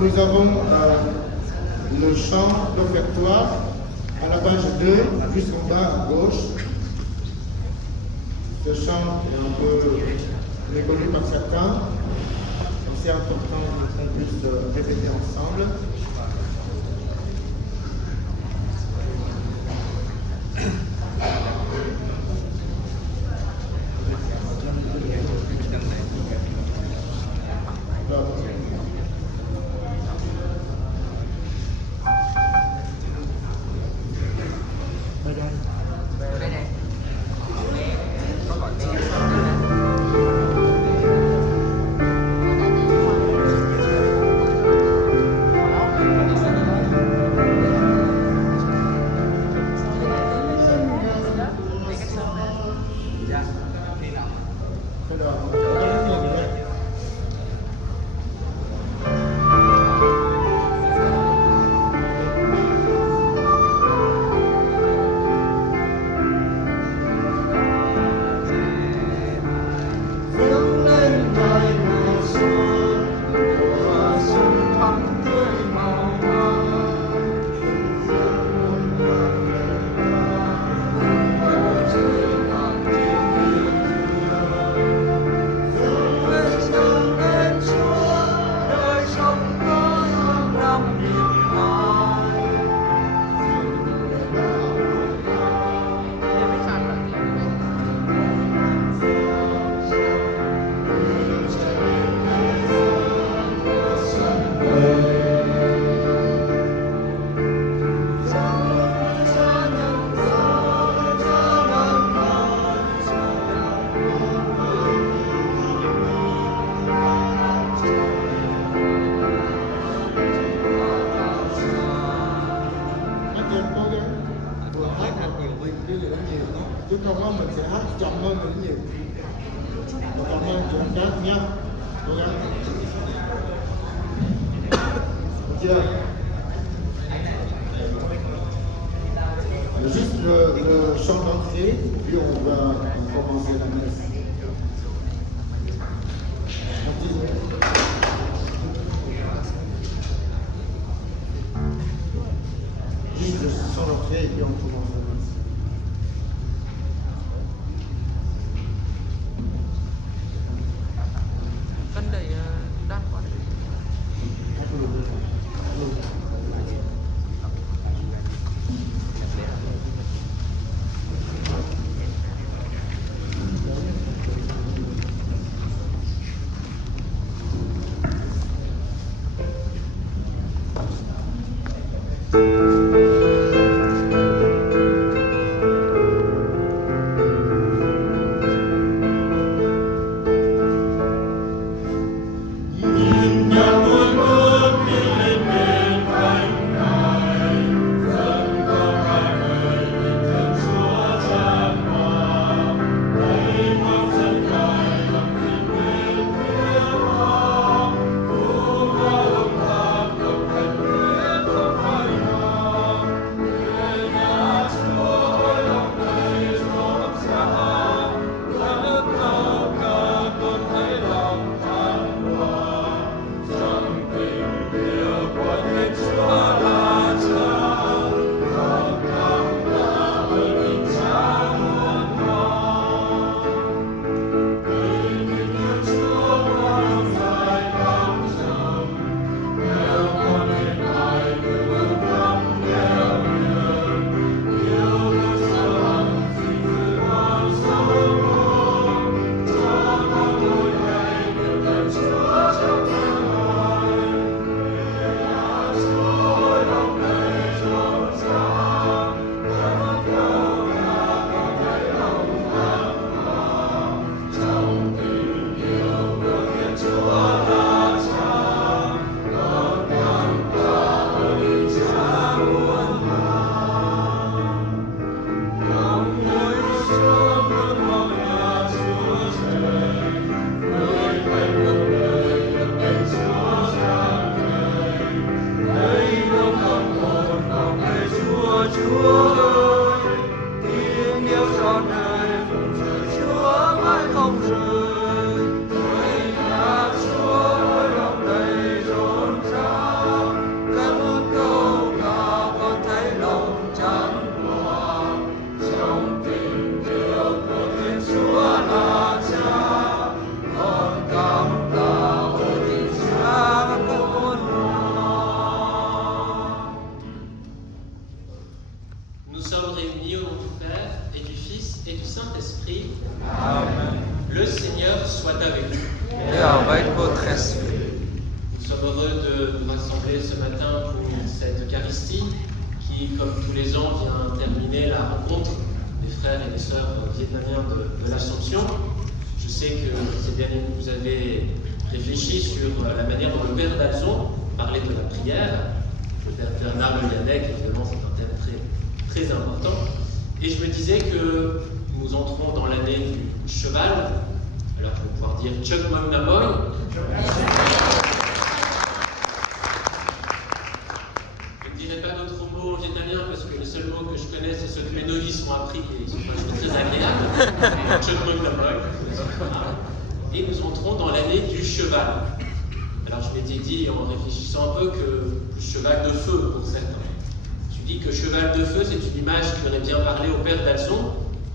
Nous avons le champ d'offertoire à la page 2, jusqu'en bas à gauche. Ce champ est un peu méconnu par certains. C'est important qu'on puisse répéter ensemble. Chúng ta có mình sẽ hát chậm hơn mình nhiều. Cảm ơn chúng ta nha. Cố gắng. Được chưa? Juste le chant d'entrée, puis on va commencer la messe. Juste le chant d'entrée, puis on commence la messe. Seigneur soit avec vous. Et avec votre esprit. Nous sommes heureux de nous rassembler ce matin pour cette Eucharistie qui, comme tous les ans, vient terminer la rencontre des frères et des sœurs vietnamiens de l'Assomption. Je sais que ces derniers mois, vous avez réfléchi sur la manière dont le Père d'Alzon parlait de la prière. Le Père Bernard Le Yanec, évidemment, c'est un thème très, très important. Et je me disais que nous entrons dans l'année du cheval. Alors, je vais pouvoir dire Chuck Magnamoy. Je ne dirai pas d'autres mots vietnamiens parce que les seuls mots que je connais, c'est ceux que mes novices ont appris et ils sont pas très agréables. Chuck Magnamoy. Et nous entrons dans l'année du cheval. Alors, je m'étais dit, en réfléchissant un peu, que cheval de feu pour certains. Je dis que cheval de feu, c'est une image qui aurait bien parlé au Père d'Alzon,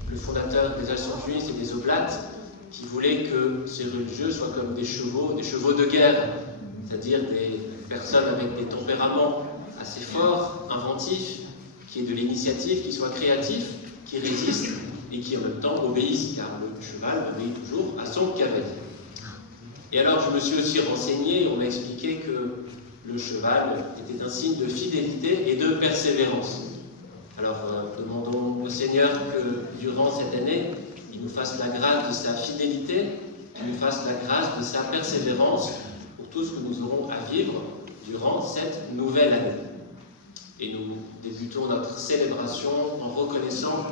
le fondateur des Assomptionnistes et des Oblates, qui voulait que ces religieux soient comme des chevaux de guerre, c'est-à-dire des personnes avec des tempéraments assez forts, inventifs, qui aient de l'initiative, qui soient créatifs, qui résistent et qui en même temps obéissent, car le cheval obéit toujours à son cavalier. Et alors je me suis aussi renseigné et on m'a expliqué que le cheval était un signe de fidélité et de persévérance. Alors demandons au Seigneur que durant cette année, il nous fasse la grâce de sa fidélité, qu'il nous fasse la grâce de sa persévérance pour tout ce que nous aurons à vivre durant cette nouvelle année. Et nous débutons notre célébration en reconnaissant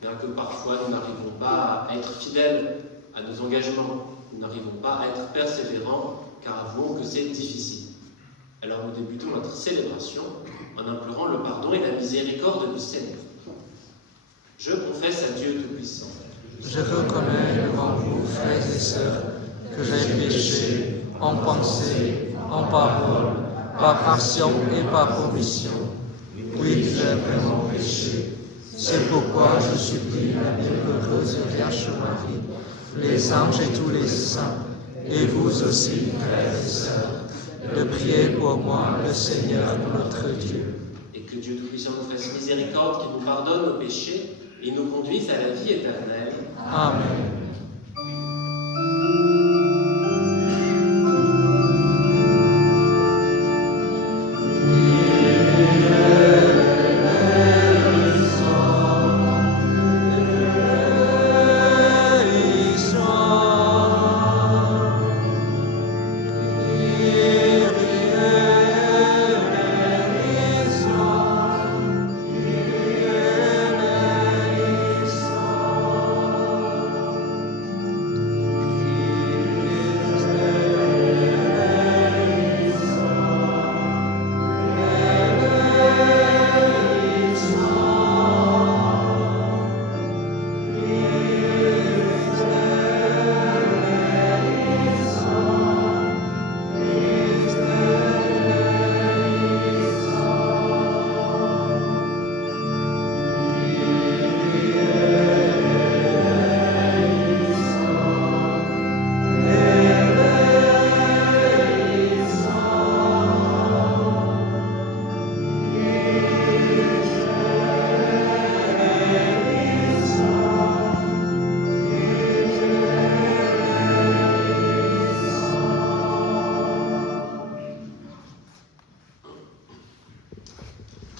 bien que parfois nous n'arrivons pas à être fidèles à nos engagements, nous n'arrivons pas à être persévérants, car avouons que c'est difficile. Alors nous débutons notre célébration en implorant le pardon et la miséricorde du Seigneur. Je confesse à Dieu Tout-Puissant. Je reconnais devant vous, frères et sœurs, que j'ai péché en pensée, en parole, par action et par omission. Oui, j'ai vraiment péché. C'est pourquoi je supplie la bienheureuse Vierge Marie, les anges et tous les saints, et vous aussi, frères et sœurs, de prier pour moi, le Seigneur notre Dieu. Et que Dieu Tout-Puissant nous fasse miséricorde, qu'il nous pardonne nos péchés et nous conduise à la vie éternelle. Amen.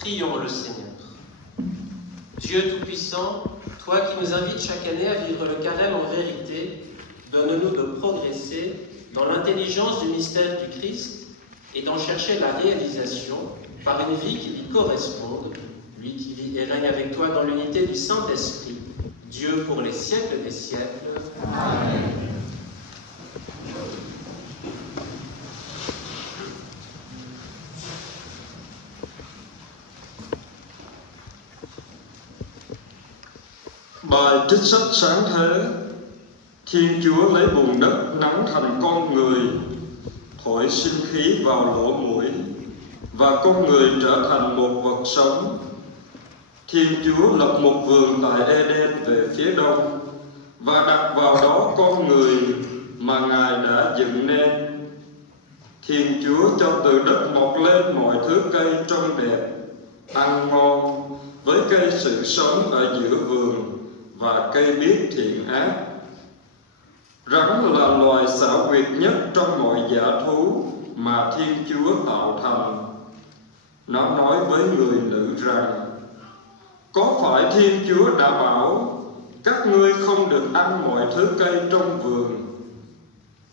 Prions le Seigneur. Dieu Tout-Puissant, toi qui nous invites chaque année à vivre le carême en vérité, donne-nous de progresser dans l'intelligence du mystère du Christ et d'en chercher la réalisation par une vie qui lui corresponde, lui qui vit et règne avec toi dans l'unité du Saint-Esprit, Dieu pour les siècles des siècles. Amen. Bài trích sách sáng thế. Thiên Chúa lấy bùn đất nắn thành con người, thổi sinh khí vào lỗ mũi, và con người trở thành một vật sống. Thiên Chúa lập một vườn tại Eden về phía đông, và đặt vào đó con người mà Ngài đã dựng nên. Thiên Chúa cho từ đất mọc lên mọi thứ cây trông đẹp, ăn ngon, với cây sự sống ở giữa vườn và cây biết thiện ác. Rắn là loài xảo quyệt nhất trong mọi dã thú mà Thiên Chúa tạo thành. Nó nói với người nữ rằng: có phải Thiên Chúa đã bảo các ngươi không được ăn mọi thứ cây trong vườn?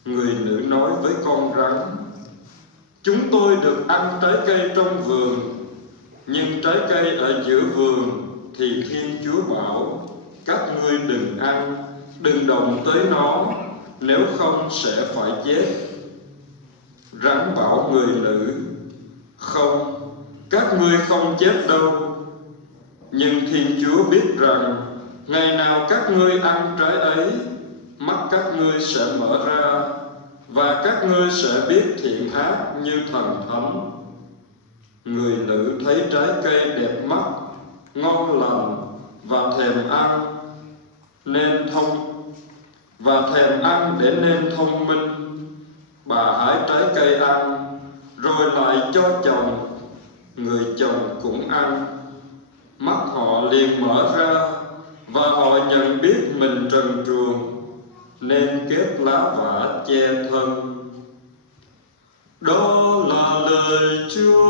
Người nữ nói với con rắn: chúng tôi được ăn trái cây trong vườn, nhưng trái cây ở giữa vườn thì Thiên Chúa bảo các ngươi đừng ăn, đừng động tới nó, nếu không sẽ phải chết. Rắn bảo người nữ: không, các ngươi không chết đâu. Nhưng Thiên Chúa biết rằng ngày nào các ngươi ăn trái ấy, mắt các ngươi sẽ mở ra, và các ngươi sẽ biết thiện ác như thần thánh. Người nữ thấy trái cây đẹp mắt, ngon lành và thèm ăn để nên thông minh. Bà hái trái cây ăn, rồi lại cho chồng. Người chồng cũng ăn. Mắt họ liền mở ra, và họ nhận biết mình trần truồng, nên kết lá vả che thân. Đó là lời Chúa.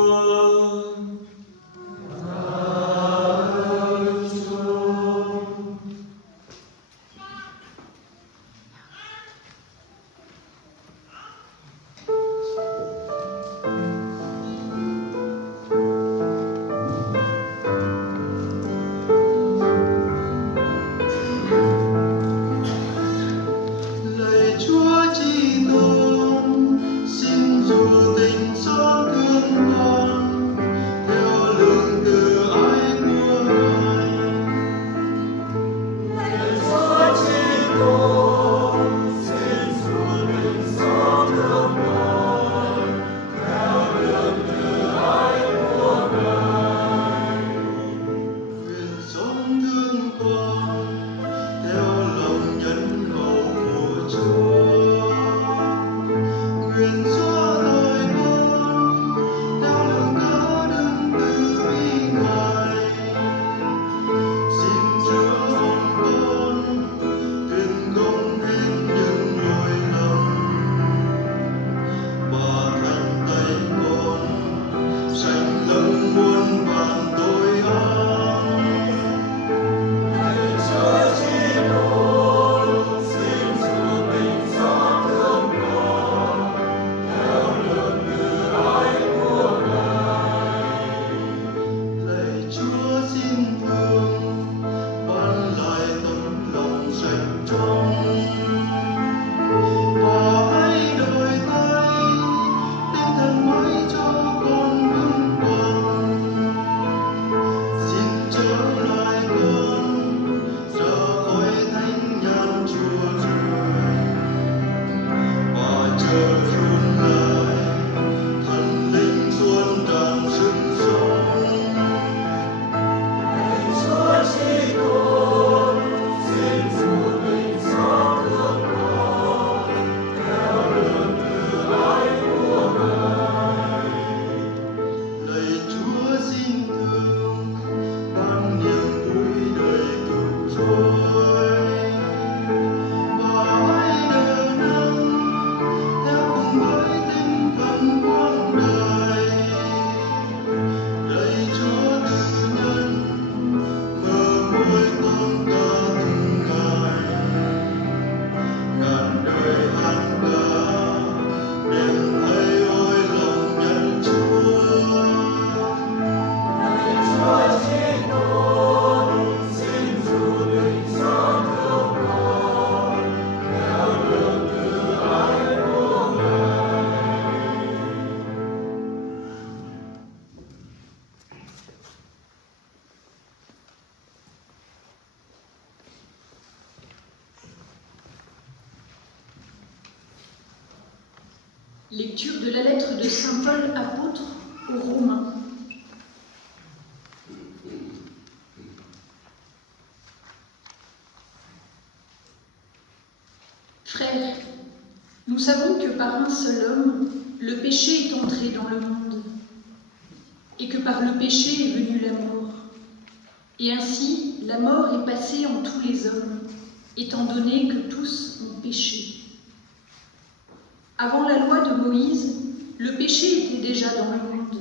Lecture de la lettre de Saint Paul, apôtre aux Romains. Frères, nous savons que par un seul homme, le péché est entré dans le monde, et que par le péché est venue la mort. Et ainsi, la mort est passée en tous les hommes, étant donné que tous ont péché. Avant la loi de Moïse, le péché était déjà dans le monde,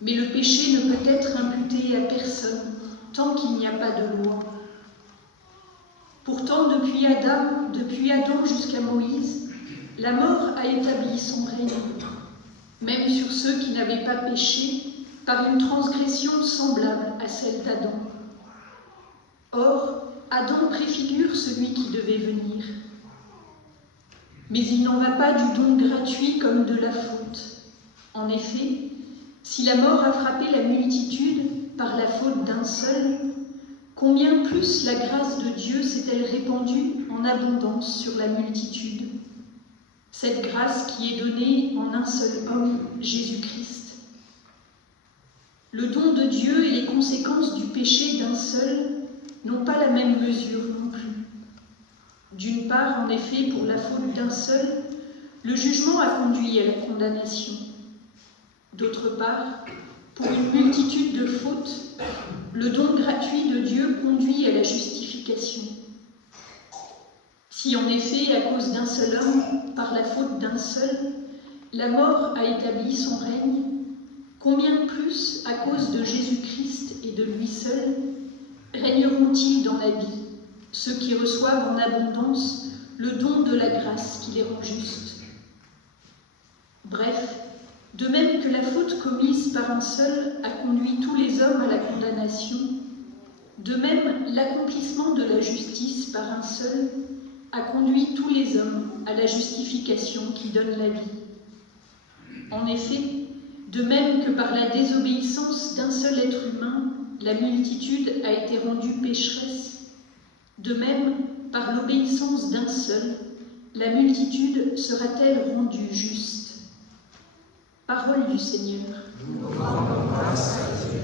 mais le péché ne peut être imputé à personne tant qu'il n'y a pas de loi. Pourtant, depuis Adam jusqu'à Moïse, la mort a établi son règne, même sur ceux qui n'avaient pas péché par une transgression semblable à celle d'Adam. Or, Adam préfigure celui qui devait venir. Mais il n'en va pas du don gratuit comme de la faute. En effet, si la mort a frappé la multitude par la faute d'un seul, combien plus la grâce de Dieu s'est-elle répandue en abondance sur la multitude? Cette grâce qui est donnée en un seul homme, Jésus-Christ. Le don de Dieu et les conséquences du péché d'un seul n'ont pas la même mesure non plus. D'une part, en effet, pour la faute d'un seul, le jugement a conduit à la condamnation. D'autre part, pour une multitude de fautes, le don gratuit de Dieu conduit à la justification. Si en effet, à cause d'un seul homme, par la faute d'un seul, la mort a établi son règne, combien plus, à cause de Jésus-Christ et de lui seul, régneront-ils dans la vie, ceux qui reçoivent en abondance le don de la grâce qui les rend justes? Bref, de même que la faute commise par un seul a conduit tous les hommes à la condamnation, de même l'accomplissement de la justice par un seul a conduit tous les hommes à la justification qui donne la vie. En effet, de même que par la désobéissance d'un seul être humain, la multitude a été rendue pécheresse, de même, par l'obéissance d'un seul, la multitude sera-t-elle rendue juste. Parole du Seigneur. Nous rendons grâce à Dieu.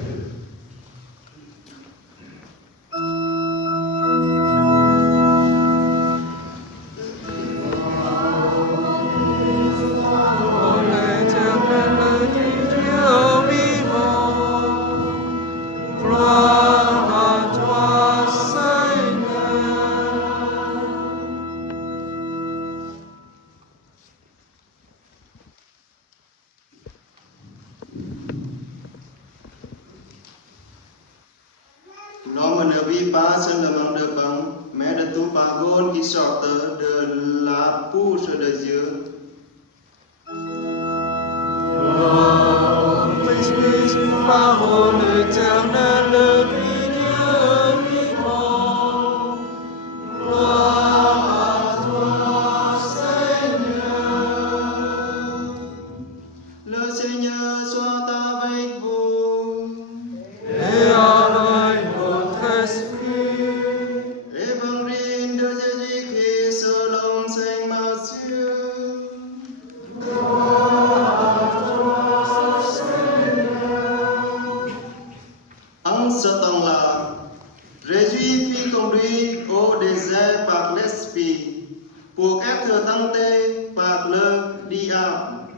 L'homme ne vit pas seulement de pain, mais de toute parole qui sort de la bouche de Dieu. Gloire au Christ, parole éternelle du Dieu vivant. Gloire à toi, Seigneur. Le Seigneur soit avec vous. Et avec votre esprit. Évangile de Jésus-Christ selon Saint Matthieu. En ce temps-là, Jésus fut conduit au désert par l'Esprit pour être tenté par le diable.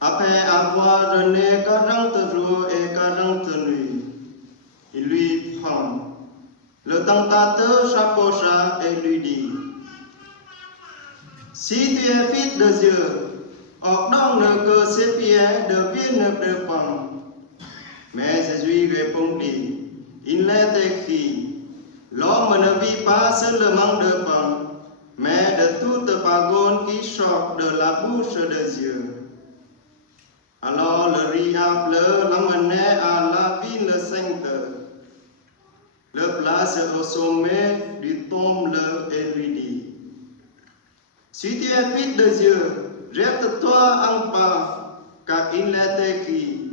Après avoir jeûné 40 jours et 40 nuits, il lui prend. Le tentateur s'approcha et lui dit: Si tu es fils de Dieu, ordonne que ces pierres deviennent de pain. Mais Jésus répondit: Il est écrit, l'homme ne vit pas seulement de pain, mais de toute parole qui sort de la bouche de Dieu. Alors le diable l'emmenait à la ville sainte, le place au sommet du temple et lui dit: Si tu es fils de Dieu, jette-toi en bas, car il est écrit,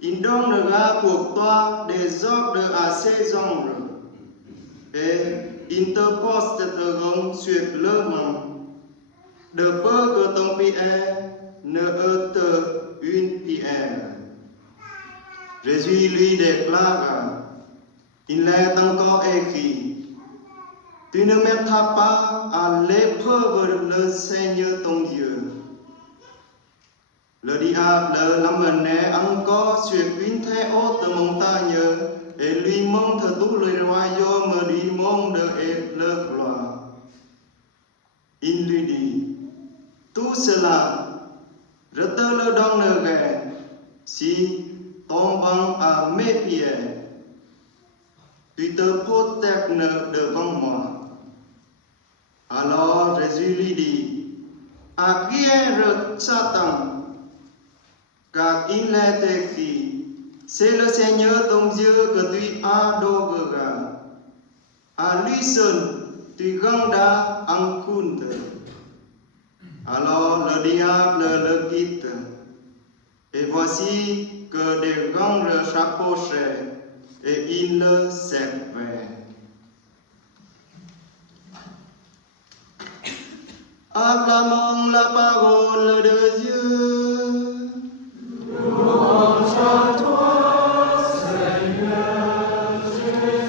il donnera pour toi des ordres à ses anges, et ils te prosterneront sur leurs mains, de peur que ton pied ne heurte une pierre. Jésus lui déclara: Il est encore écrit, tu ne mettras pas à l'épreuve le Seigneur ton Dieu. Le diable l'emmenait encore sur une très haute montagne et lui montre tout le royaume du monde et leur gloire. Il lui dit, tout cela, je te le donnerai si, tombant à mes pieds, tu te prosternes devant moi. Alors Jésus lui dit, arrière Satan, car il est écrit, c'est le Seigneur ton Dieu que tu adoreras. À lui seul tu rendras en compte. Alors le diable le quitte, et voici que des anges s'approchaient, et il le servait. Acclamons la parole de Dieu. Louange à toi, Seigneur Jésus.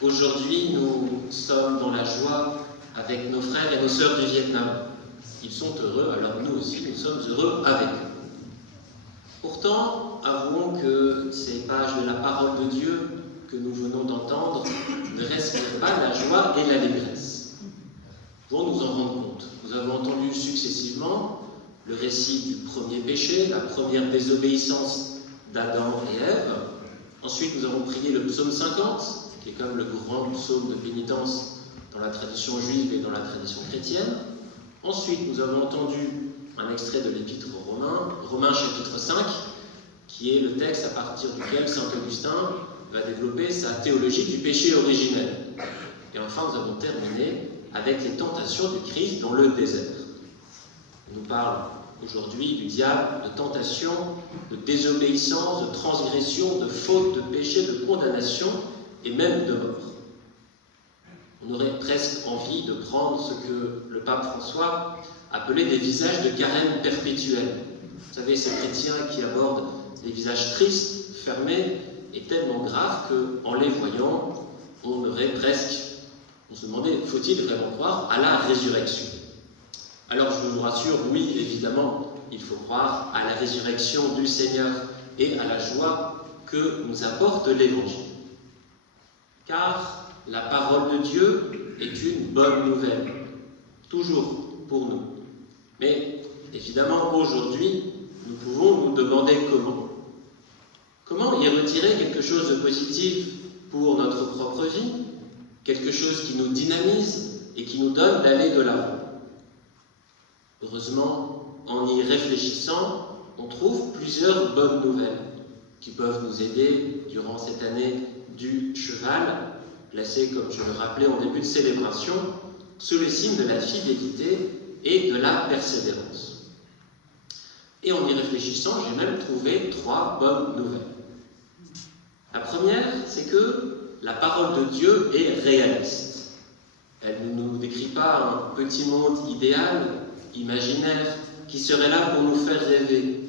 Aujourd'hui, nous sommes dans la joie avec nos frères et nos sœurs du Vietnam. Ils sont heureux, alors nous aussi, nous sommes heureux avec eux. Pourtant, avouons que ces pages de la parole de Dieu que nous venons d'entendre ne respirent pas la joie et l'allégresse. Pour nous en rendre compte, nous avons entendu successivement le récit du premier péché, la première désobéissance d'Adam et Ève. Ensuite, nous avons prié le psaume 50, qui est comme le grand psaume de pénitence dans la tradition juive et dans la tradition chrétienne. Ensuite, nous avons entendu un extrait de l'Épître aux Romains, Romains chapitre 5, qui est le texte à partir duquel saint Augustin va développer sa théologie du péché originel. Et enfin, nous avons terminé avec les tentations du Christ dans le désert. On nous parle aujourd'hui du diable, de tentation, de désobéissance, de transgression, de faute, de péché, de condamnation et même de mort. On aurait presque envie de prendre ce que le pape François appelait des visages de carême perpétuel. Vous savez, ces chrétiens qui abordent des visages tristes, fermés et tellement graves qu'en les voyant, on se demandait, faut-il vraiment croire à la résurrection? Alors je vous rassure, oui, évidemment, il faut croire à la résurrection du Seigneur et à la joie que nous apporte l'Évangile. Car la parole de Dieu est une bonne nouvelle, toujours pour nous. Mais évidemment, aujourd'hui, nous pouvons nous demander comment. Comment y retirer quelque chose de positif pour notre propre vie, quelque chose qui nous dynamise et qui nous donne d'aller de l'avant. Heureusement, en y réfléchissant, on trouve plusieurs bonnes nouvelles qui peuvent nous aider durant cette année du cheval, placée, comme je le rappelais en début de célébration, sous le signe de la fidélité et de la persévérance. Et en y réfléchissant, j'ai même trouvé 3 bonnes nouvelles. La première, c'est que la parole de Dieu est réaliste. Elle ne nous décrit pas un petit monde idéal, imaginaire, qui serait là pour nous faire rêver,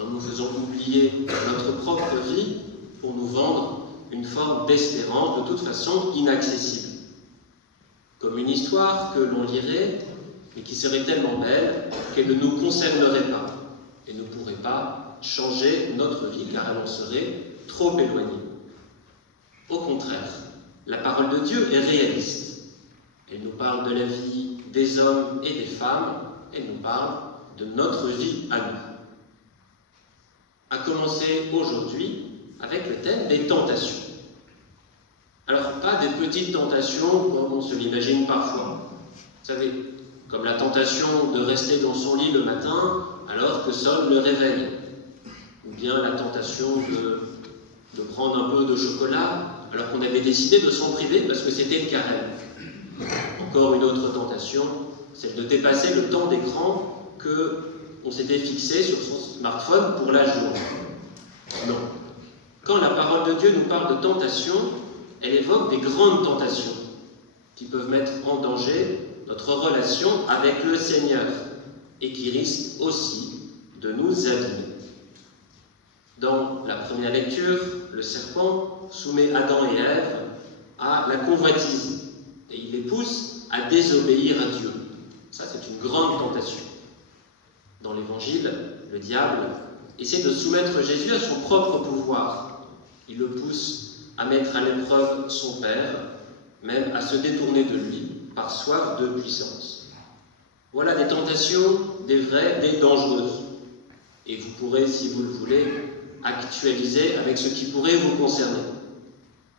en nous faisant oublier notre propre vie, pour nous vendre une forme d'espérance de toute façon inaccessible. Comme une histoire que l'on lirait, mais qui serait tellement belle qu'elle ne nous concernerait pas et ne pourrait pas changer notre vie car elle en serait trop éloignée. Au contraire, la parole de Dieu est réaliste. Elle nous parle de la vie des hommes et des femmes, elle nous parle de notre vie à nous. À commencer aujourd'hui avec le thème des tentations. Alors, pas des petites tentations comme on se l'imagine parfois. Vous savez, comme la tentation de rester dans son lit le matin alors que sonne le réveil, ou bien la tentation de prendre un peu de chocolat alors qu'on avait décidé de s'en priver parce que c'était le carême. Encore une autre tentation, celle de dépasser le temps d'écran qu'on s'était fixé sur son smartphone pour la journée. Non. Quand la parole de Dieu nous parle de tentation, elle évoque des grandes tentations qui peuvent mettre en danger notre relation avec le Seigneur et qui risquent aussi de nous abîmer. Dans la première lecture, le serpent soumet Adam et Ève à la convoitise et il les pousse à désobéir à Dieu. Ça, c'est une grande tentation. Dans l'Évangile, le diable essaie de soumettre Jésus à son propre pouvoir. Il le pousse à mettre à l'épreuve son Père, même à se détourner de lui par soif de puissance. Voilà des tentations, des vraies, des dangereuses. Et vous pourrez, si vous le voulez, actualiser avec ce qui pourrait vous concerner.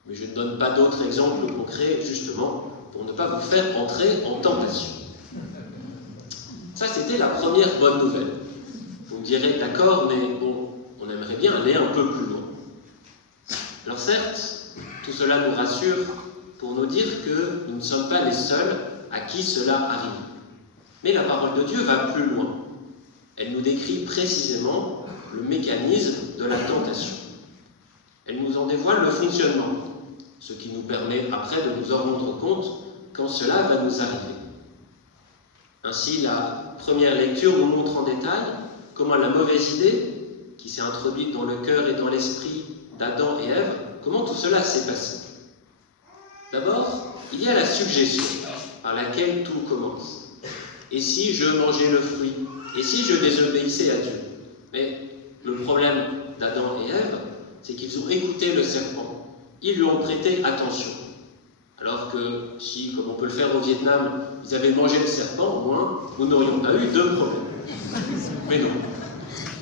Mais je ne donne pas d'autres exemples concrets, justement, pour ne pas vous faire entrer en tentation. Ça, c'était la première bonne nouvelle. Vous me direz, d'accord, mais bon, on aimerait bien aller un peu plus loin. Alors certes, tout cela nous rassure pour nous dire que nous ne sommes pas les seuls à qui cela arrive. Mais la parole de Dieu va plus loin. Elle nous décrit précisément le mécanisme de la tentation. Elle nous en dévoile le fonctionnement, ce qui nous permet après de nous en rendre compte quand cela va nous arriver. Ainsi, la première lecture nous montre en détail comment la mauvaise idée, qui s'est introduite dans le cœur et dans l'esprit d'Adam et Ève, comment tout cela s'est passé. D'abord, il y a la suggestion par laquelle tout commence. Et si je mangeais le fruit? Et si je désobéissais à Dieu? Mais le problème d'Adam et Ève, c'est qu'ils ont écouté le serpent. Ils lui ont prêté attention. Alors que si, comme on peut le faire au Vietnam, ils avaient mangé le serpent, au moins, nous n'aurions pas eu de problème. Mais non.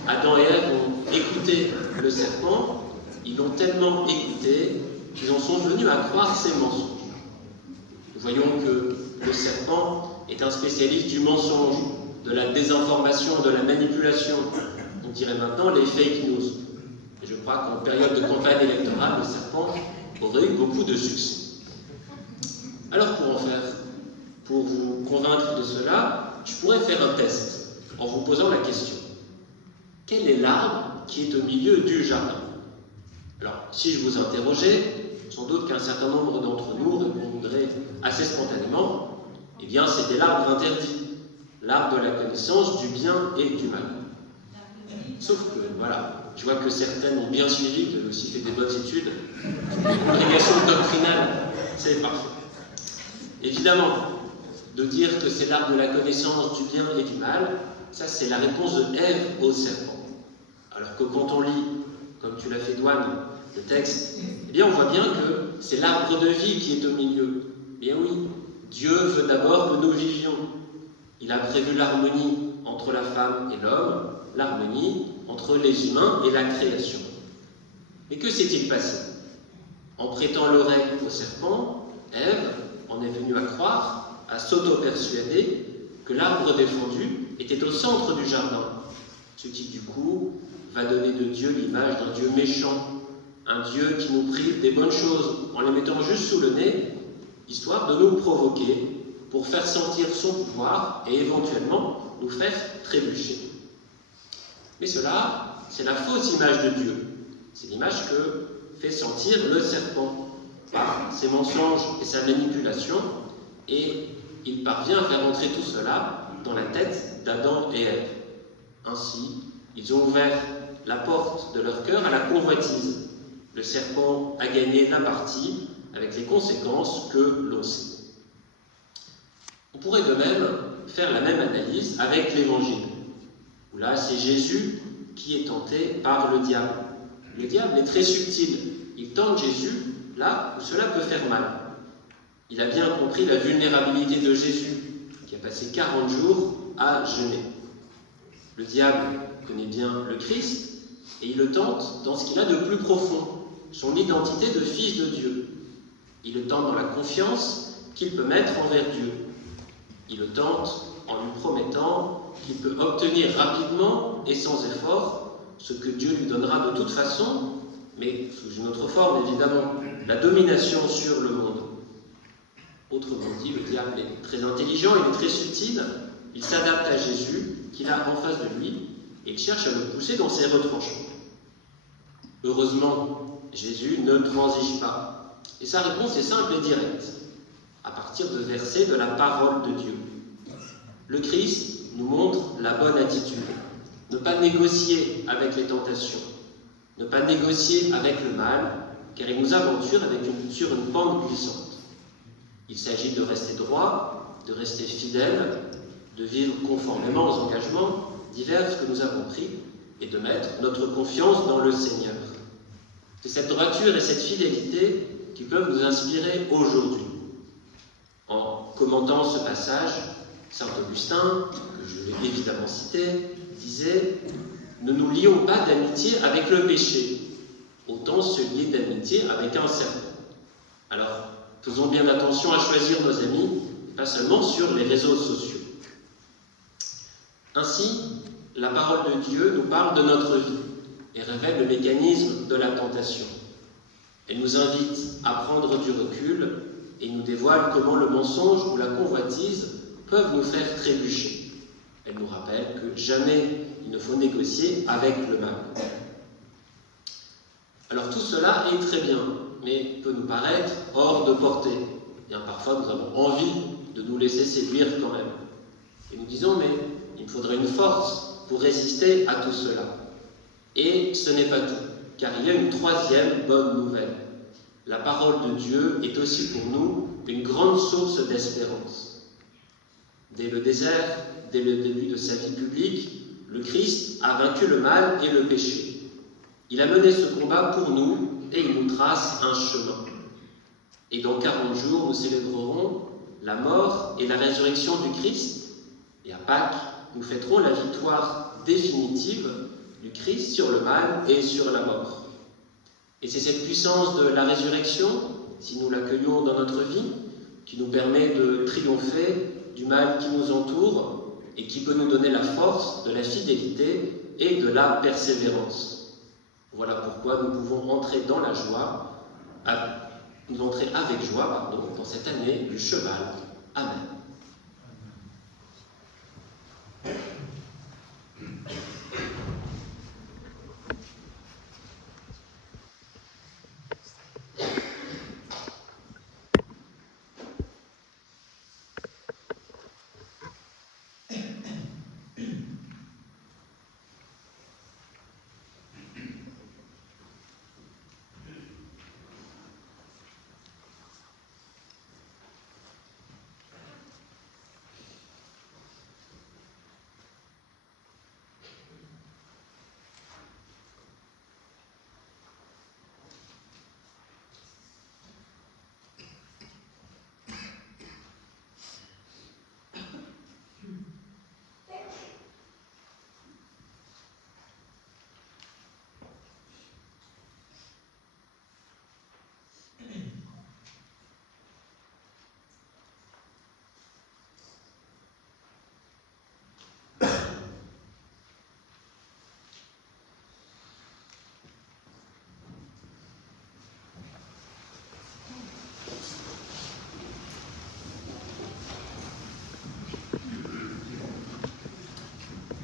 Adam et Ève ont écouté le serpent, ils l'ont tellement écouté qu'ils en sont venus à croire ses mensonges. Nous voyons que le serpent est un spécialiste du mensonge, de la désinformation, de la manipulation. On dirait maintenant les fake news. Et je crois qu'en période de campagne électorale, le serpent aurait eu beaucoup de succès. Alors pour vous convaincre de cela, je pourrais faire un test en vous posant la question. Quel est l'arbre qui est au milieu du jardin? Alors, si je vous interrogeais, sans doute qu'un certain nombre d'entre nous répondraient assez spontanément, eh bien c'était l'arbre interdit, l'arbre de la connaissance du bien et du mal. Sauf que, voilà, je vois que certaines ont bien suivi, que vous avez aussi fait des bonnes études. Congrégation doctrinale, c'est parfait. Évidemment, de dire que c'est l'arbre de la connaissance du bien et du mal, ça c'est la réponse de Ève au serpent. Alors que quand on lit, comme tu l'as fait Douane, le texte, eh bien on voit bien que c'est l'arbre de vie qui est au milieu. Bien oui, Dieu veut d'abord que nous vivions. Il a prévu l'harmonie entre la femme et l'homme, l'harmonie entre les humains et la création. Mais que s'est-il passé? En prêtant l'oreille au serpent, Ève en est venue à croire, à s'auto-persuader que l'arbre défendu était au centre du jardin, ce qui du coup va donner de Dieu l'image d'un Dieu méchant, un Dieu qui nous prive des bonnes choses en les mettant juste sous le nez, histoire de nous provoquer pour faire sentir son pouvoir et éventuellement nous faire trébucher. Mais cela, c'est la fausse image de Dieu. C'est l'image que fait sentir le serpent par ses mensonges et sa manipulation, et il parvient à faire entrer tout cela dans la tête d'Adam et Ève. Ainsi, ils ont ouvert la porte de leur cœur à la convoitise. Le serpent a gagné la partie avec les conséquences que l'on sait. On pourrait de même faire la même analyse avec l'Évangile, où là c'est Jésus qui est tenté par le diable. Le diable est très subtil, il tente Jésus là où cela peut faire mal. Il a bien compris la vulnérabilité de Jésus, qui a passé 40 jours à jeûner. Le diable connaît bien le Christ, et il le tente dans ce qu'il a de plus profond, son identité de fils de Dieu. Il le tente dans la confiance qu'il peut mettre envers Dieu. Il le tente en lui promettant qu'il peut obtenir rapidement et sans effort ce que Dieu lui donnera de toute façon, mais sous une autre forme évidemment, la domination sur le monde. Autrement dit, le diable est très intelligent, il est très subtil, il s'adapte à Jésus, qu'il a en face de lui, et il cherche à le pousser dans ses retranchements. Heureusement, Jésus ne transige pas, et sa réponse est simple et directe, à partir de versets de la parole de Dieu. Le Christ nous montre la bonne attitude. Ne pas négocier avec les tentations, ne pas négocier avec le mal, car il nous aventure sur une pente glissante. Il s'agit de rester droit, de rester fidèle, de vivre conformément aux engagements divers que nous avons pris et de mettre notre confiance dans le Seigneur. C'est cette droiture et cette fidélité qui peuvent nous inspirer aujourd'hui. En commentant ce passage, saint Augustin, que je l'ai évidemment cité, disait « Ne nous lions pas d'amitié avec le péché, autant se lier d'amitié avec un serpent. » Alors, faisons bien attention à choisir nos amis, et pas seulement sur les réseaux sociaux. Ainsi, la parole de Dieu nous parle de notre vie et révèle le mécanisme de la tentation. Elle nous invite à prendre du recul et nous dévoile comment le mensonge ou la convoitise peuvent nous faire trébucher. Elle nous rappelle que jamais il ne faut négocier avec le mal. Alors tout cela est très bien, mais peut nous paraître hors de portée. Et parfois nous avons envie de nous laisser séduire quand même. Et nous disons, mais il me faudrait une force pour résister à tout cela. Et ce n'est pas tout, car il y a une troisième bonne nouvelle. La parole de Dieu est aussi pour nous une grande source d'espérance. Dès le désert, dès le début de sa vie publique, le Christ a vaincu le mal et le péché. Il a mené ce combat pour nous et il nous trace un chemin. Et dans 40 jours, nous célébrerons la mort et la résurrection du Christ. Et à Pâques, nous fêterons la victoire définitive du Christ sur le mal et sur la mort. Et c'est cette puissance de la résurrection, si nous l'accueillons dans notre vie, qui nous permet de triompher du mal qui nous entoure et qui peut nous donner la force de la fidélité et de la persévérance. Voilà pourquoi nous pouvons entrer dans la joie, nous entrer avec joie, dans cette année du cheval. Amen.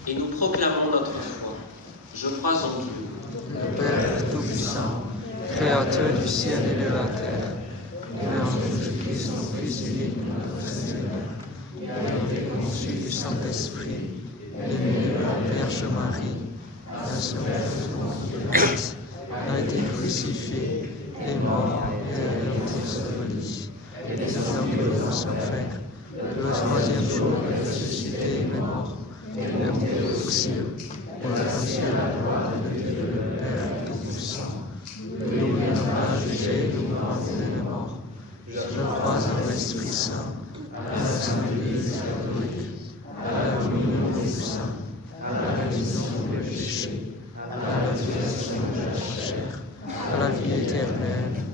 Et nous proclamons notre foi. Je crois en Dieu, le Père Tout-Puissant, Créateur du ciel et de la terre, et en Jésus-Christ, son Fils unique, notre Seigneur, conçu du Saint-Esprit, élevé de la Vierge Marie, a souffert, a été crucifié, est mort et a été enseveli, et des hommes dans son fer, le troisième jour ressuscité et mort. Et monté au ciel, pour annoncer la gloire de Dieu le Père Tout-Puissant. Nous l'hommage et nous rendons les morts. Je crois en l'Esprit Saint, à la Sainte Église catholique, à la communion des saints, à la rémission des péchés, à la résurrection de la chair, à la vie éternelle.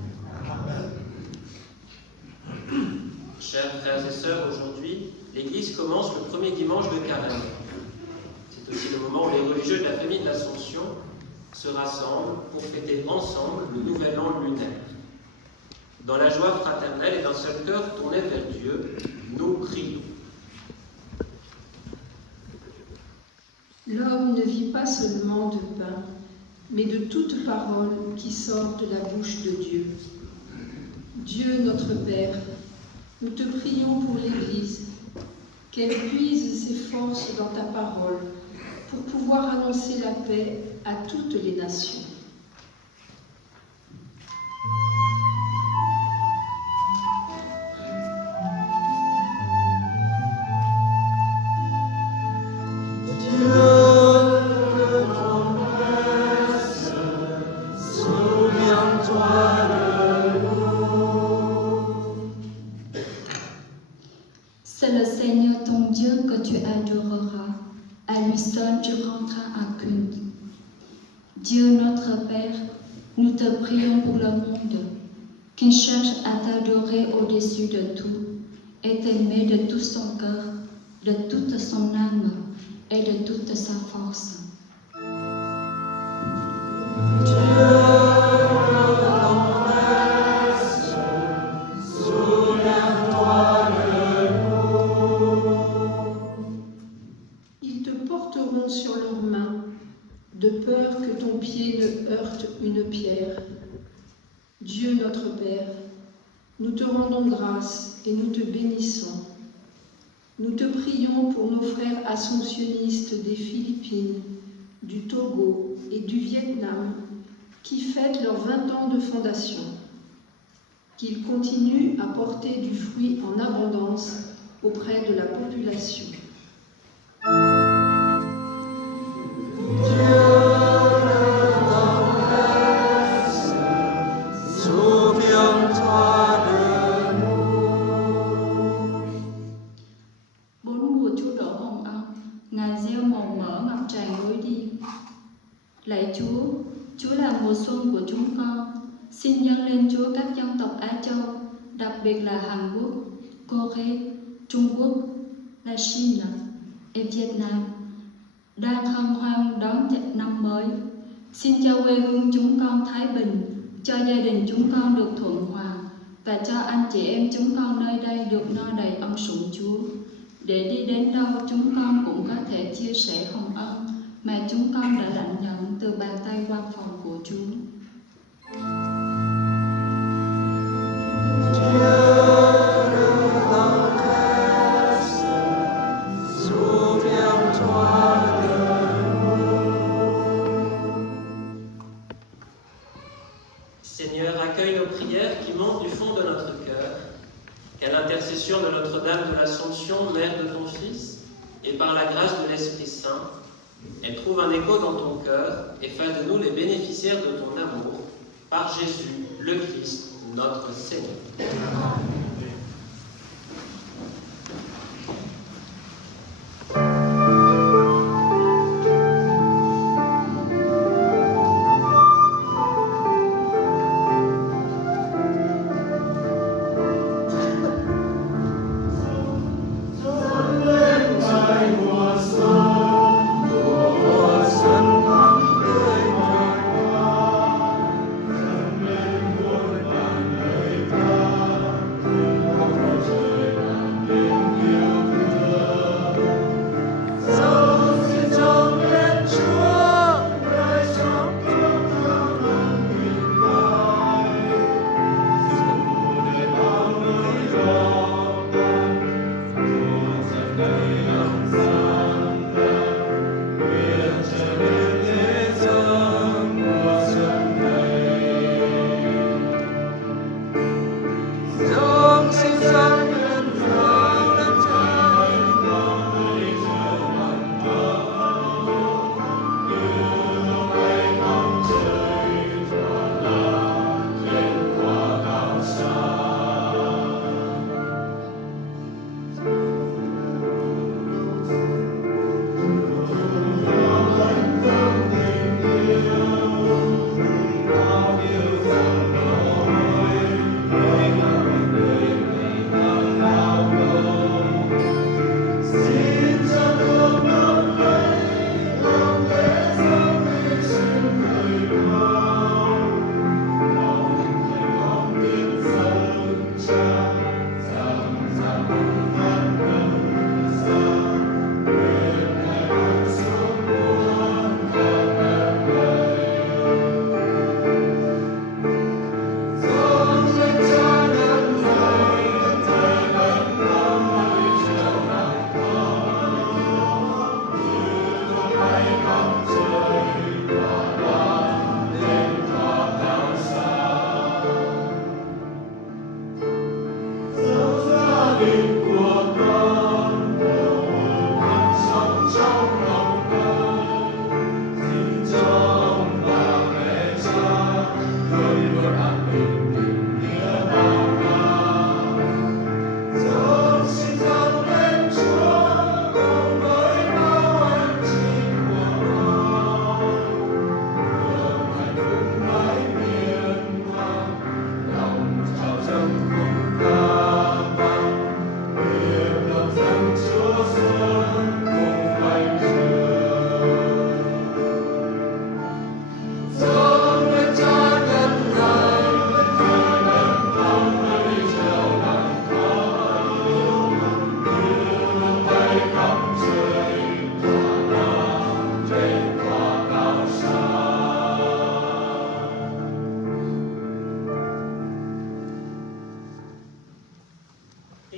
Chers frères et sœurs, aujourd'hui, l'Église commence le premier dimanche de Carême. C'est aussi le moment où les religieux de la famille de l'Assomption se rassemblent pour fêter ensemble le nouvel an lunaire. Dans la joie fraternelle et d'un seul cœur tourné vers Dieu, nous prions. L'homme ne vit pas seulement de pain, mais de toute parole qui sort de la bouche de Dieu. Dieu notre Père, nous te prions pour l'Église, qu'elle puise ses forces dans ta parole, pour pouvoir annoncer la paix à toutes les nations. C'est le Seigneur ton Dieu que tu adoreras. À lui seul tu rendras un culte. Dieu notre Père, nous te prions pour le monde, qui cherche à t'adorer au-dessus de tout, et t'aimer de tout son cœur, de toute son âme et de toute sa force. Ils te porteront sur leurs mains, de peur que ton pied ne heurte une pierre. Dieu notre Père, nous te rendons grâce et nous te bénissons. Nous te prions pour nos frères assomptionnistes des Philippines, du Togo et du Vietnam qui fêtent leurs 20 ans de fondation. Qu'ils continuent à porter du fruit en abondance auprès de la population. Bốn mùa Chúa đổ hồng ân, Ngài gieo màu mỡ ngập tràn lối đi. Lạy Chúa, Chúa là mùa xuân của chúng con. Xin dâng lên Chúa các dân tộc Á Châu, đặc biệt là Hàn Quốc, Corée, Trung Quốc, La Chine et Việt Nam, đang hân hoan đón năm mới. Xin cho quê hương chúng con thái bình, cho gia đình chúng con được thuận hòa, và cho anh chị em chúng con nơi đây được no đầy ân sủng Chúa. Để đi đến đâu chúng con cũng có thể chia sẻ hồng ân mà chúng con đã lãnh nhận từ bàn tay quan phòng của Chúa. Seigneur, accueille nos prières qui montent du fond de notre cœur, qu'à l'intercession de Notre-Dame de l'Assomption, Mère de ton Fils, et par la grâce de l'Esprit Saint, elle trouve un écho dans ton cœur et fasse de nous les bénéficiaires de ton amour, par Jésus, le Christ, notre Seigneur. Hãy subscribe cho kênh Ghiền Mì Gõ để không bỏ lỡ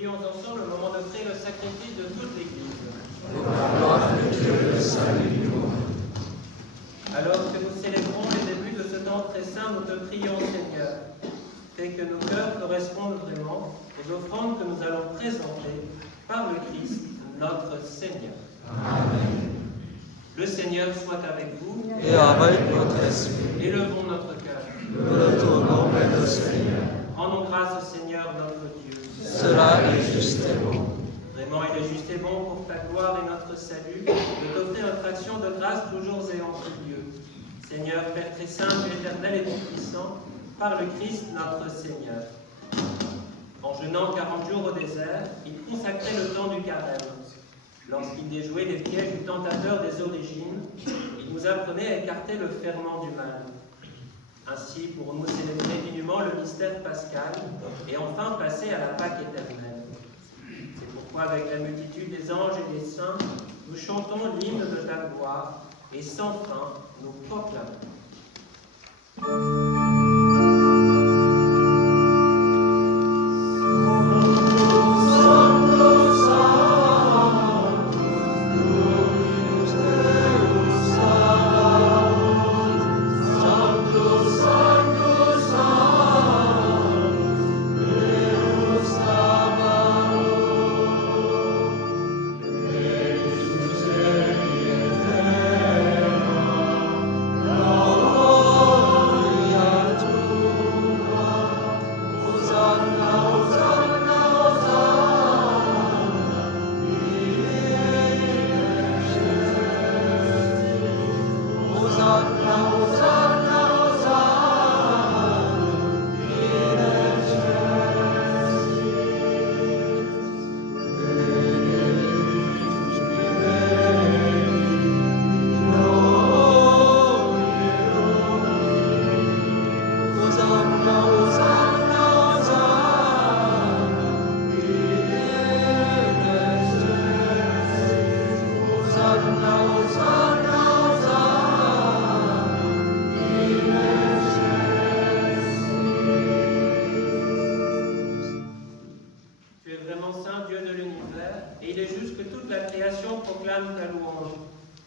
prions ensemble au moment d'offrir le sacrifice de toute l'Église. Gloire de Dieu, le salut du monde. Alors que nous célébrons les débuts de ce temps très saint, nous te prions, Seigneur. Fais que nos cœurs correspondent vraiment aux offrandes que nous allons présenter par le Christ, notre Seigneur. Amen. Le Seigneur soit avec vous. Et avec votre esprit, Élevons notre cœur. nous le tournons vers le Seigneur. Rendons grâce au Seigneur notre Dieu. Cela est juste et bon. Vraiment, il est juste et bon pour ta gloire et notre salut de t'offrir notre action de grâce toujours et en tout lieu. Seigneur, Père très saint, Dieu éternel et tout-puissant, par le Christ notre Seigneur. En jeûnant 40 jours au désert, il consacrait le temps du carême. Lorsqu'il déjouait les pièges du tentateur des origines, il nous apprenait à écarter le ferment du mal. Ainsi, pour nous célébrer dignement le mystère pascal et enfin passer à la Pâque éternelle. C'est pourquoi, avec la multitude des anges et des saints, nous chantons l'hymne de ta gloire et sans fin nous proclamons.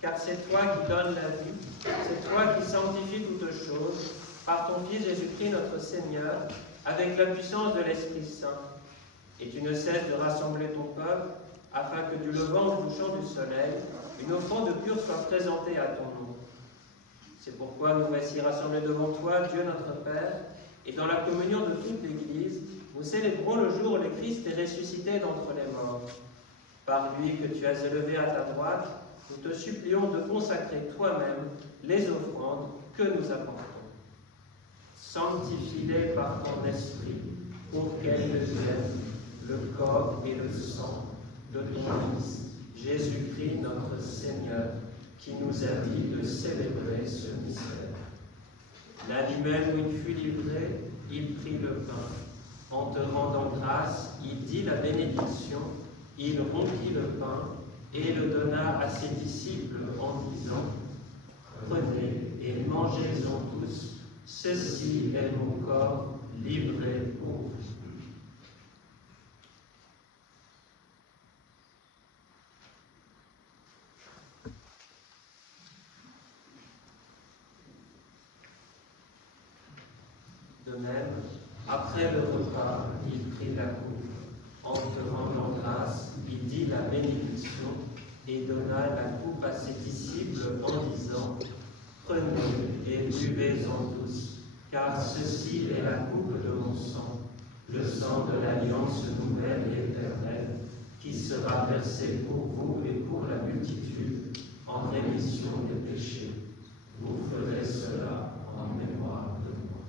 Car c'est toi qui donnes la vie, c'est toi qui sanctifies toutes choses, par ton Fils Jésus-Christ notre Seigneur, avec la puissance de l'Esprit Saint. Et tu ne cesses de rassembler ton peuple, afin que du levant au couchant du soleil, une offrande pure soit présentée à ton nom. C'est pourquoi nous voici rassemblés devant toi, Dieu notre Père, et dans la communion de toute l'Église, nous célébrons le jour où le Christ est ressuscité d'entre les morts. Par lui que tu as élevé à ta droite, nous te supplions de consacrer toi-même les offrandes que nous apportons. Sanctifie-les par ton esprit, pour qu'elles deviennent le corps et le sang de ton Fils, Jésus-Christ notre Seigneur, qui nous a dit de célébrer ce mystère. La nuit même où il fut livré, il prit le pain. En te rendant grâce, il dit la bénédiction, il rompit le pain et le donna à ses disciples en disant « Prenez et mangez-en tous, ceci est mon corps livré pour vous. » De même, après le repas, il prit la coupe. En te rendant grâce, il dit la bénédiction et donna la coupe à ses disciples en disant « Prenez et buvez-en tous, car ceci est la coupe de mon sang, le sang de l'alliance nouvelle et éternelle, qui sera versé pour vous et pour la multitude en rémission des péchés. Vous ferez cela en mémoire de moi. »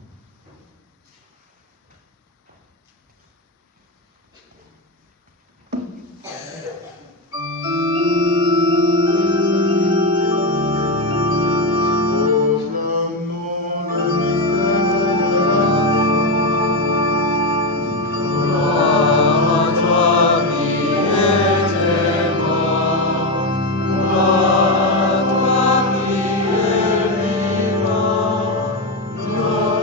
Gloire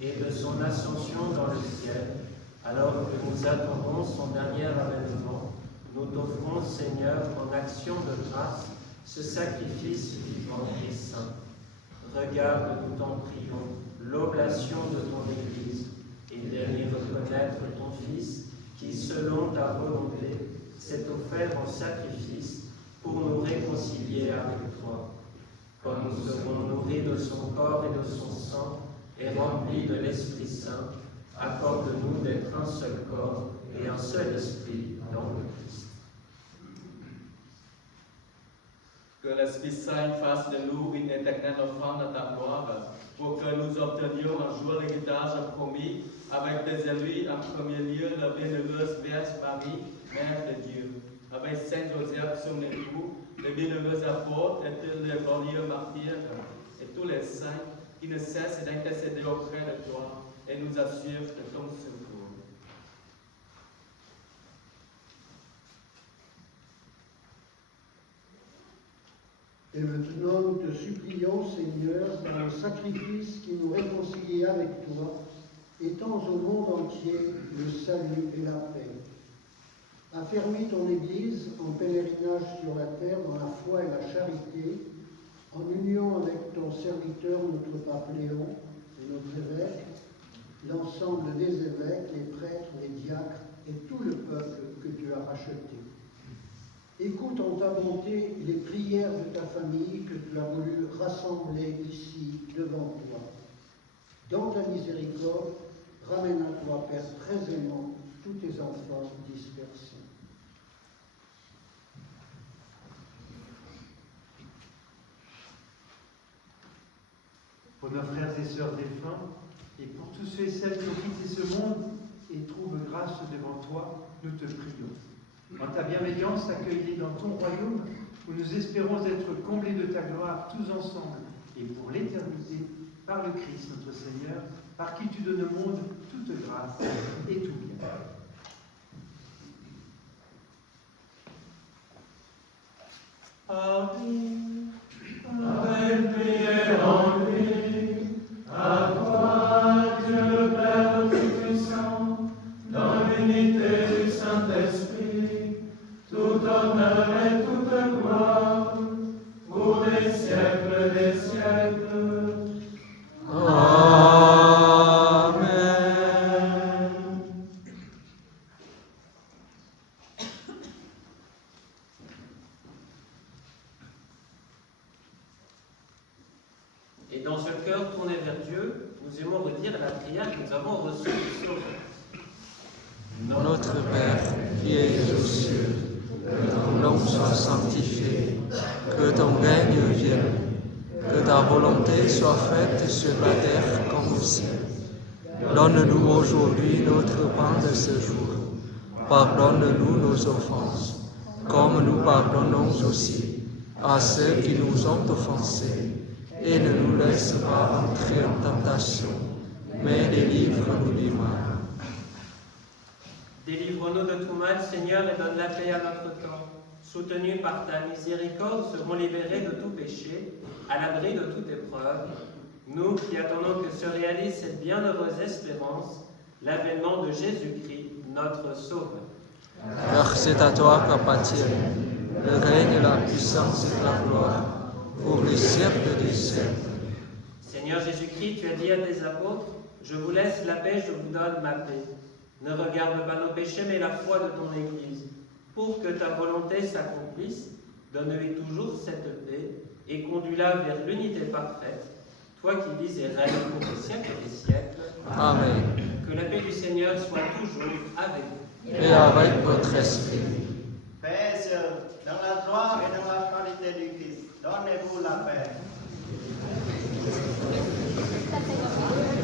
et de son ascension dans le ciel, alors que nous attendons son dernier avènement, nous t'offrons, Seigneur, en action de grâce, ce sacrifice vivant et saint. Regarde, nous t'en prions, l'oblation de ton Église, et fais-y reconnaître ton Fils, qui, selon ta volonté, s'est offert en sacrifice pour nous réconcilier avec toi. Quand nous serons nourris de son corps et de son sang, et remplis de l'Esprit Saint, accorde-nous d'être un seul corps et un seul esprit dans le Christ. Que l'Esprit Saint fasse de nous une éternelle offrande à ta gloire, pour que nous obtenions un jour l'héritage promis avec des élus en premier lieu la bienheureuse Vierge Marie, Mère de Dieu, avec Saint Joseph, son époux, les bienheureux apôtres et tous les glorieux martyrs et tous les saints qui ne cessent d'intercéder auprès de toi et nous assurent de ton secours. Et maintenant, nous te supplions, Seigneur, par le sacrifice qui nous réconcilie avec toi, étends au monde entier le salut et la paix. Affermis ton Église en pèlerinage sur la terre dans la foi et la charité, en union avec ton serviteur, notre pape Léon, et notre évêque, l'ensemble des évêques, les prêtres, les diacres et tout le peuple que tu as racheté. Écoute en ta bonté les prières de ta famille que tu as voulu rassembler ici devant toi. Dans ta miséricorde, ramène à toi, Père très aimant, tous tes enfants dispersés. Pour nos frères et sœurs défunts, et pour tous ceux et celles qui ont quitté ce monde et trouvent grâce devant toi, nous te prions. En ta bienveillance, accueille-les dans ton royaume, où nous espérons être comblés de ta gloire tous ensemble, et pour l'éternité, par le Christ notre Seigneur, par qui tu donnes au monde toute grâce et tout bien. Amen. Avec prière en lui, à toi, Dieu le Père Tout-Puissant, dans l'unité du Saint-Esprit, tout honneur et toute gloire, pour les siècles des siècles. Amen. Et dans ce cœur tourné vers Dieu, nous aimons redire la prière que nous avons reçue du Sauveur. Notre Père, qui es aux cieux, que ton nom soit sanctifié, que ton règne vienne, que ta volonté soit faite sur la terre comme au ciel. Donne-nous aujourd'hui notre pain de ce jour. Pardonne-nous nos offenses, comme nous pardonnons aussi à ceux qui nous ont offensés. Et ne nous laisse pas entrer en tentation, mais délivre-nous du mal. Délivre-nous de tout mal, Seigneur, et donne la paix à notre temps. Soutenus par ta miséricorde, serons libérés de tout péché, à l'abri de toute épreuve. Nous qui attendons que se réalise cette bienheureuse espérance, l'avènement de Jésus-Christ, notre Sauveur. Car c'est à toi qu'appartiennent le règne, la puissance et la gloire, pour les siècles des siècles. Seigneur Jésus-Christ, tu as dit à tes apôtres, je vous laisse la paix, je vous donne ma paix. Ne regarde pas nos péchés, mais la foi de ton Église. Pour que ta volonté s'accomplisse, donne-lui toujours cette paix et conduis-la vers l'unité parfaite, toi qui vis et règnes pour les siècles des siècles. Amen. Que la paix du Seigneur soit toujours avec vous. Et avec votre esprit. Père, dans la gloire et dans la qualité du Christ, donnez-vous la paix. Amen.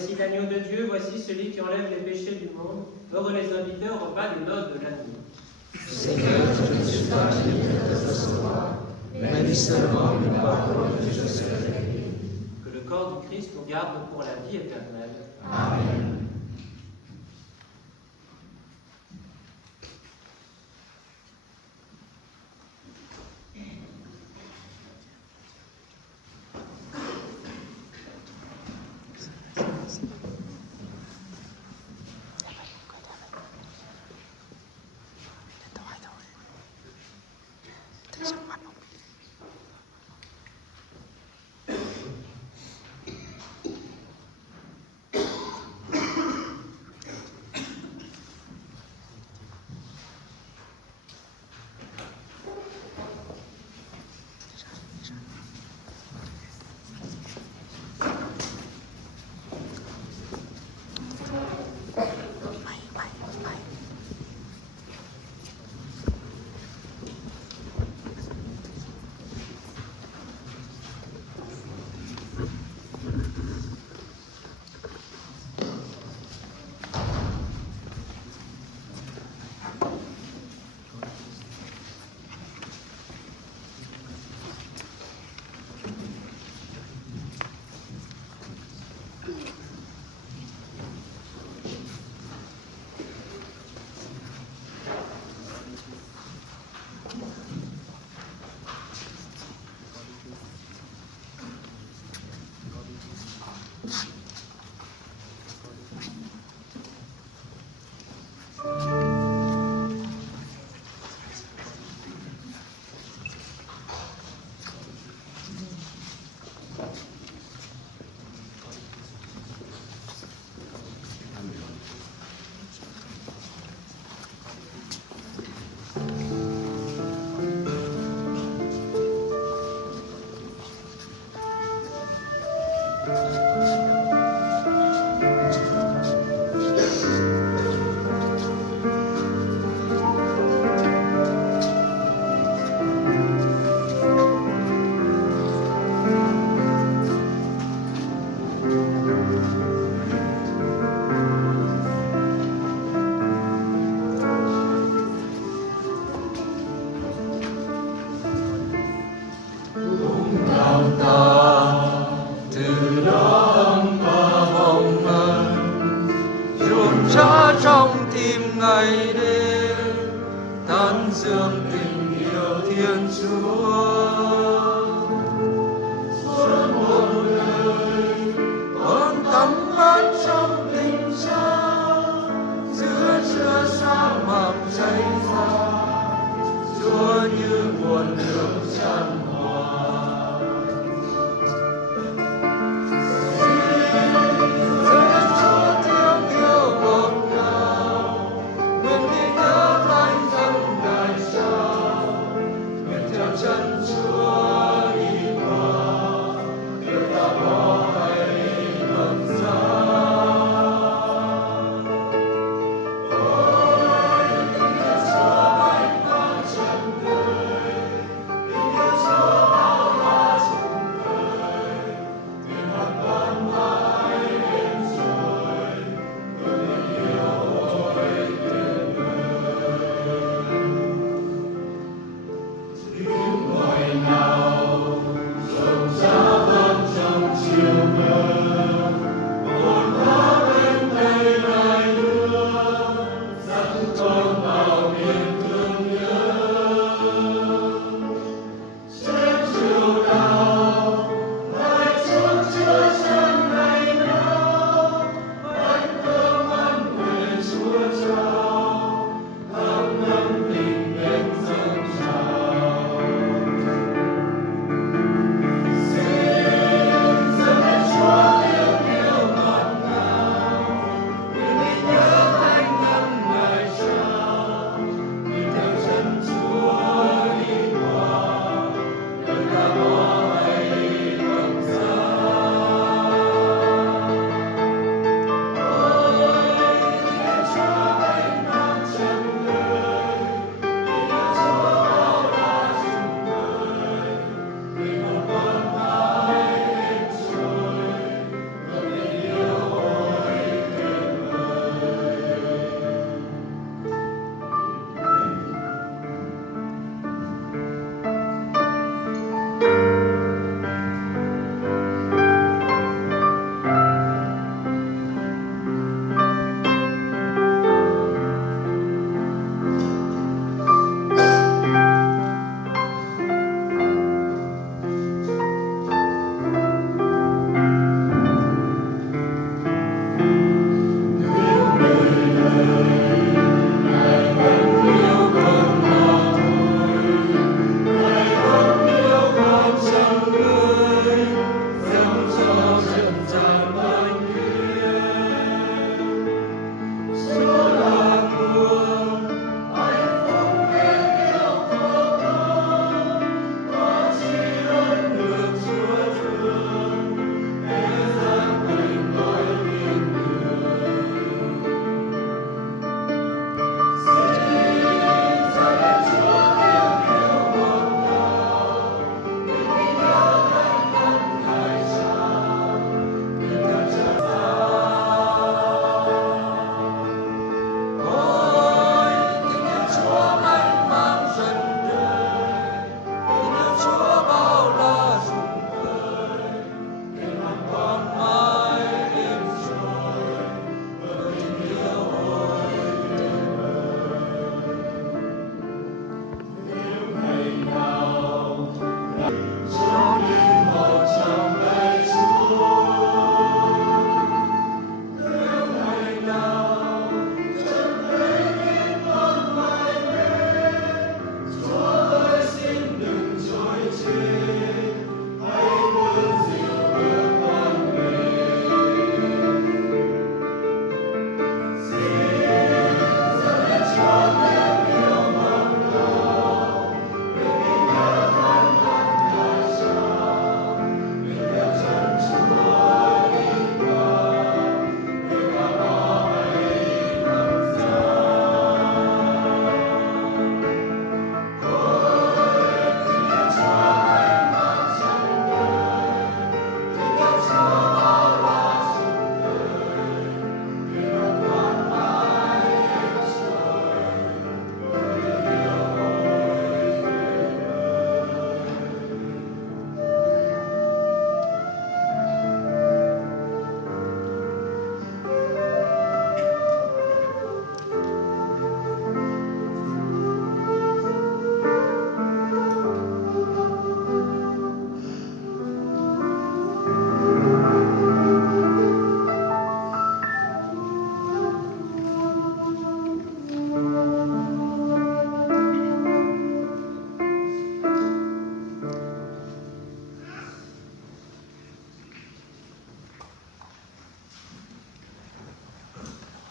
Voici l'agneau de Dieu, voici celui qui enlève les péchés du monde. Heureux les invités au repas des noces de l'agneau. Seigneur, je ne suis pas digne de te recevoir, mais dis seulement une parole et je serai guéri. Que le corps du Christ nous garde pour la vie éternelle. Amen. chân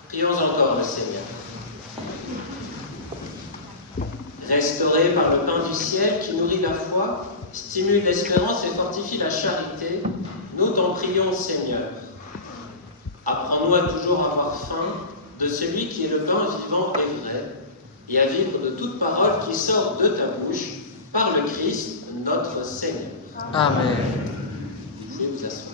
Prions encore le Seigneur. Restauré par le pain du ciel qui nourrit la foi, stimule l'espérance et fortifie la charité, nous t'en prions, Seigneur. Apprends-nous à toujours avoir faim de celui qui est le pain vivant et vrai, et à vivre de toute parole qui sort de ta bouche, par le Christ, notre Seigneur. Amen. Vous pouvez vous asseoir.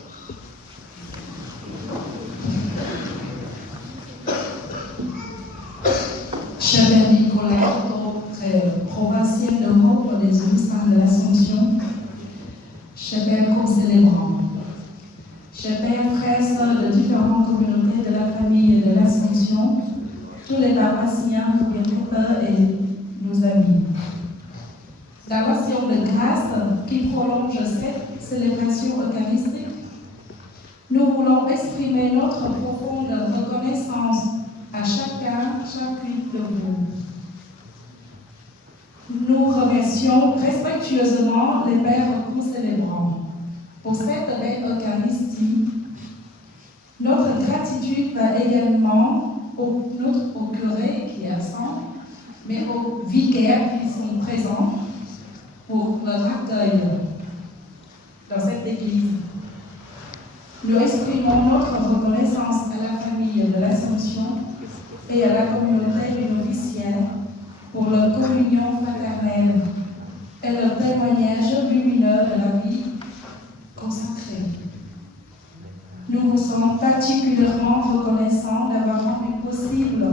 Cher Père Nicolas, provincial d'Europe des Augustins de l'Assomption, cher Père co-célébrant, cher Père, frères, sœurs de différentes communautés de la famille de l'Assomption, tous les paroissiens, bienfaiteurs et nos amis. La notion de grâce qui prolonge cette célébration eucharistique, nous voulons exprimer notre profonde reconnaissance à chacune de vous. Nous remercions respectueusement les pères co-célébrants pour cette belle Eucharistie. Notre gratitude va également au curé qui est absent, mais aux vicaires qui sont présents pour leur accueil dans cette église. Nous exprimons notre reconnaissance à la famille de l'Assomption et à la communauté du noviciat pour leur communion fraternelle et leur témoignage lumineux de la vie consacrée. Nous vous sommes particulièrement reconnaissants d'avoir rendu possible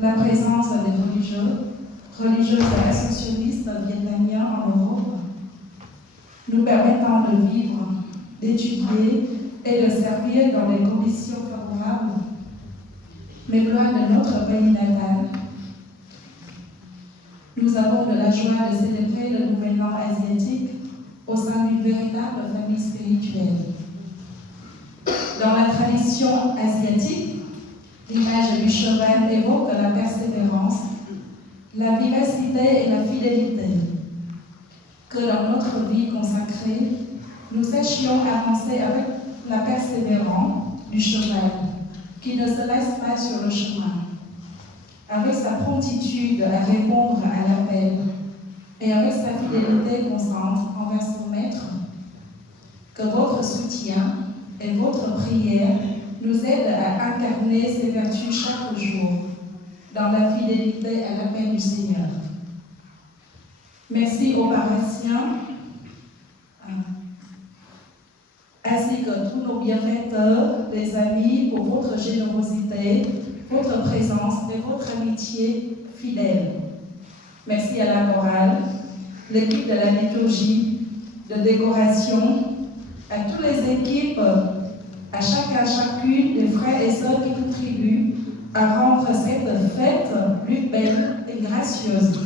la présence des religieuses et ascensionnistes vietnamiens en Europe, nous permettant de vivre, d'étudier et de servir dans des conditions favorables, mais loin de notre pays natal. Nous avons de la joie de célébrer le Nouvel An asiatique au sein d'une véritable famille spirituelle. Dans la tradition asiatique, l'image du cheval évoque la persévérance, la vivacité et la fidélité. Que dans notre vie consacrée, nous sachions avancer avec la persévérance du cheval, qui ne se laisse pas sur le chemin, avec sa promptitude à répondre à l'appel et avec sa fidélité constante envers son maître. Que votre soutien et votre prière nous aident à incarner ces vertus chaque jour dans la fidélité à l'appel du Seigneur. Merci aux paroissiens ainsi que tous nos bienfaiteurs, les amis, pour votre générosité, votre présence et votre amitié fidèle. Merci à la chorale, l'équipe de la liturgie, de décoration, à toutes les équipes, à chacune des frères et sœurs qui contribuent à rendre cette fête plus belle et gracieuse.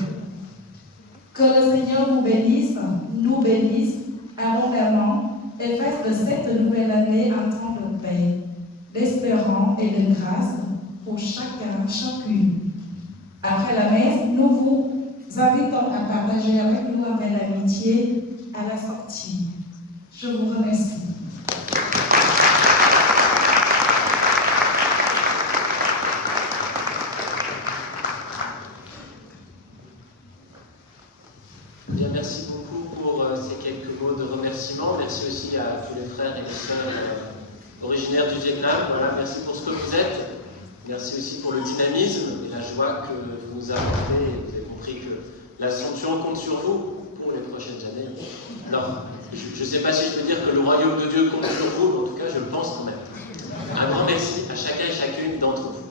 Que le Seigneur nous bénisse abondamment et fasse de cette nouvelle année un temps de paix, d'espérance et de grâce pour chacune. Après la messe, nous vous invitons à partager avec nous un bel amitié à la sortie. Je vous remercie. Bien, merci beaucoup pour ces quelques mots de remerciement. Merci aussi à tous les frères et les sœurs originaires du Vietnam. Voilà, merci pour ce que vous êtes. Merci aussi pour le dynamisme et la joie que vous nous apportez. Vous avez compris que l'Assomption compte sur vous pour les prochaines années. Alors, je ne sais pas si je peux dire que le royaume de Dieu compte sur vous, mais en tout cas, je le pense quand même. Un grand merci à chacun et chacune d'entre vous.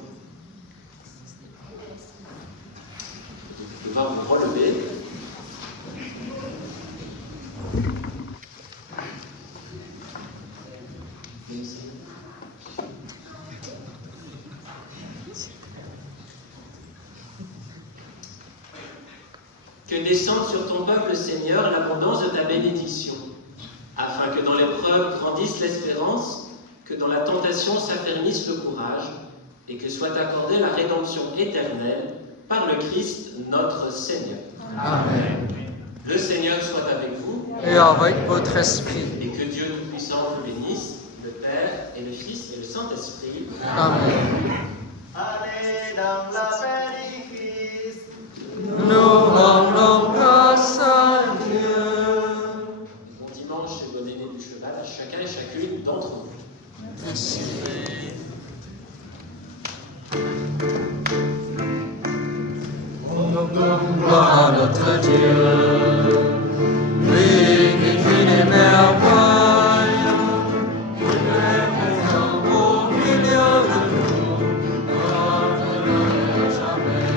Vous pouvez vous relever. Que descende sur ton peuple, Seigneur, l'abondance de ta bénédiction, afin que dans l'épreuve grandisse l'espérance, que dans la tentation s'affermisse le courage, et que soit accordée la rédemption éternelle par le Christ notre Seigneur. Amen. Le Seigneur soit avec vous. Et avec votre esprit. Et que Dieu Tout-Puissant vous bénisse, le Père et le Fils et le Saint-Esprit. Amen. Amen. dans la paix du Christ. Nous rendons grâce à Dieu. Bon dimanche et bonne année du cheval à chacun et chacune d'entre vous. Merci. Gloire à notre Dieu, lui qui fait des merveilles, qui est présent au milieu de nous, maintenant et jamais.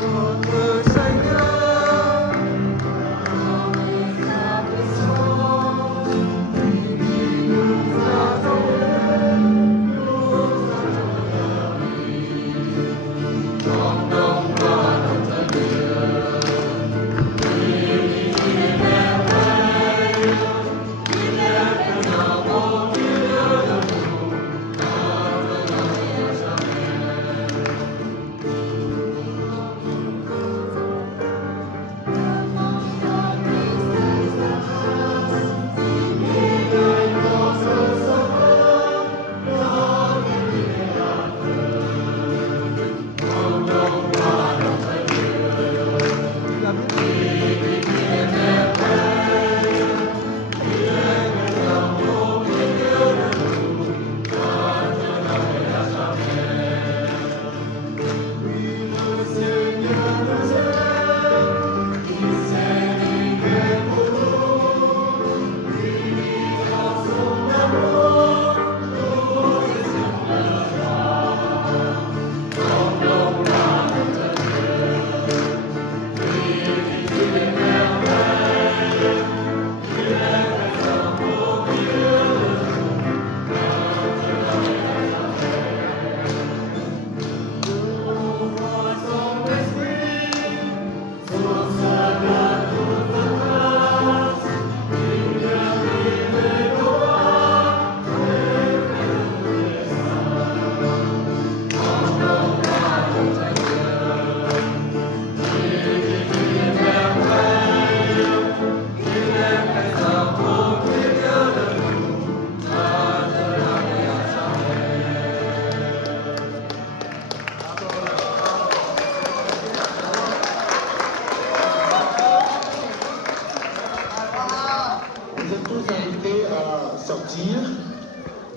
Notre Seigneur, sa puissance, qui nous a sauvés, nous a rendons gloire à notre Dieu, lui qui fait des merveilles, il est présent au milieu de nous, maintenant et à jamais. Vous êtes tous invités à sortir,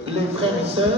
les frères et sœurs.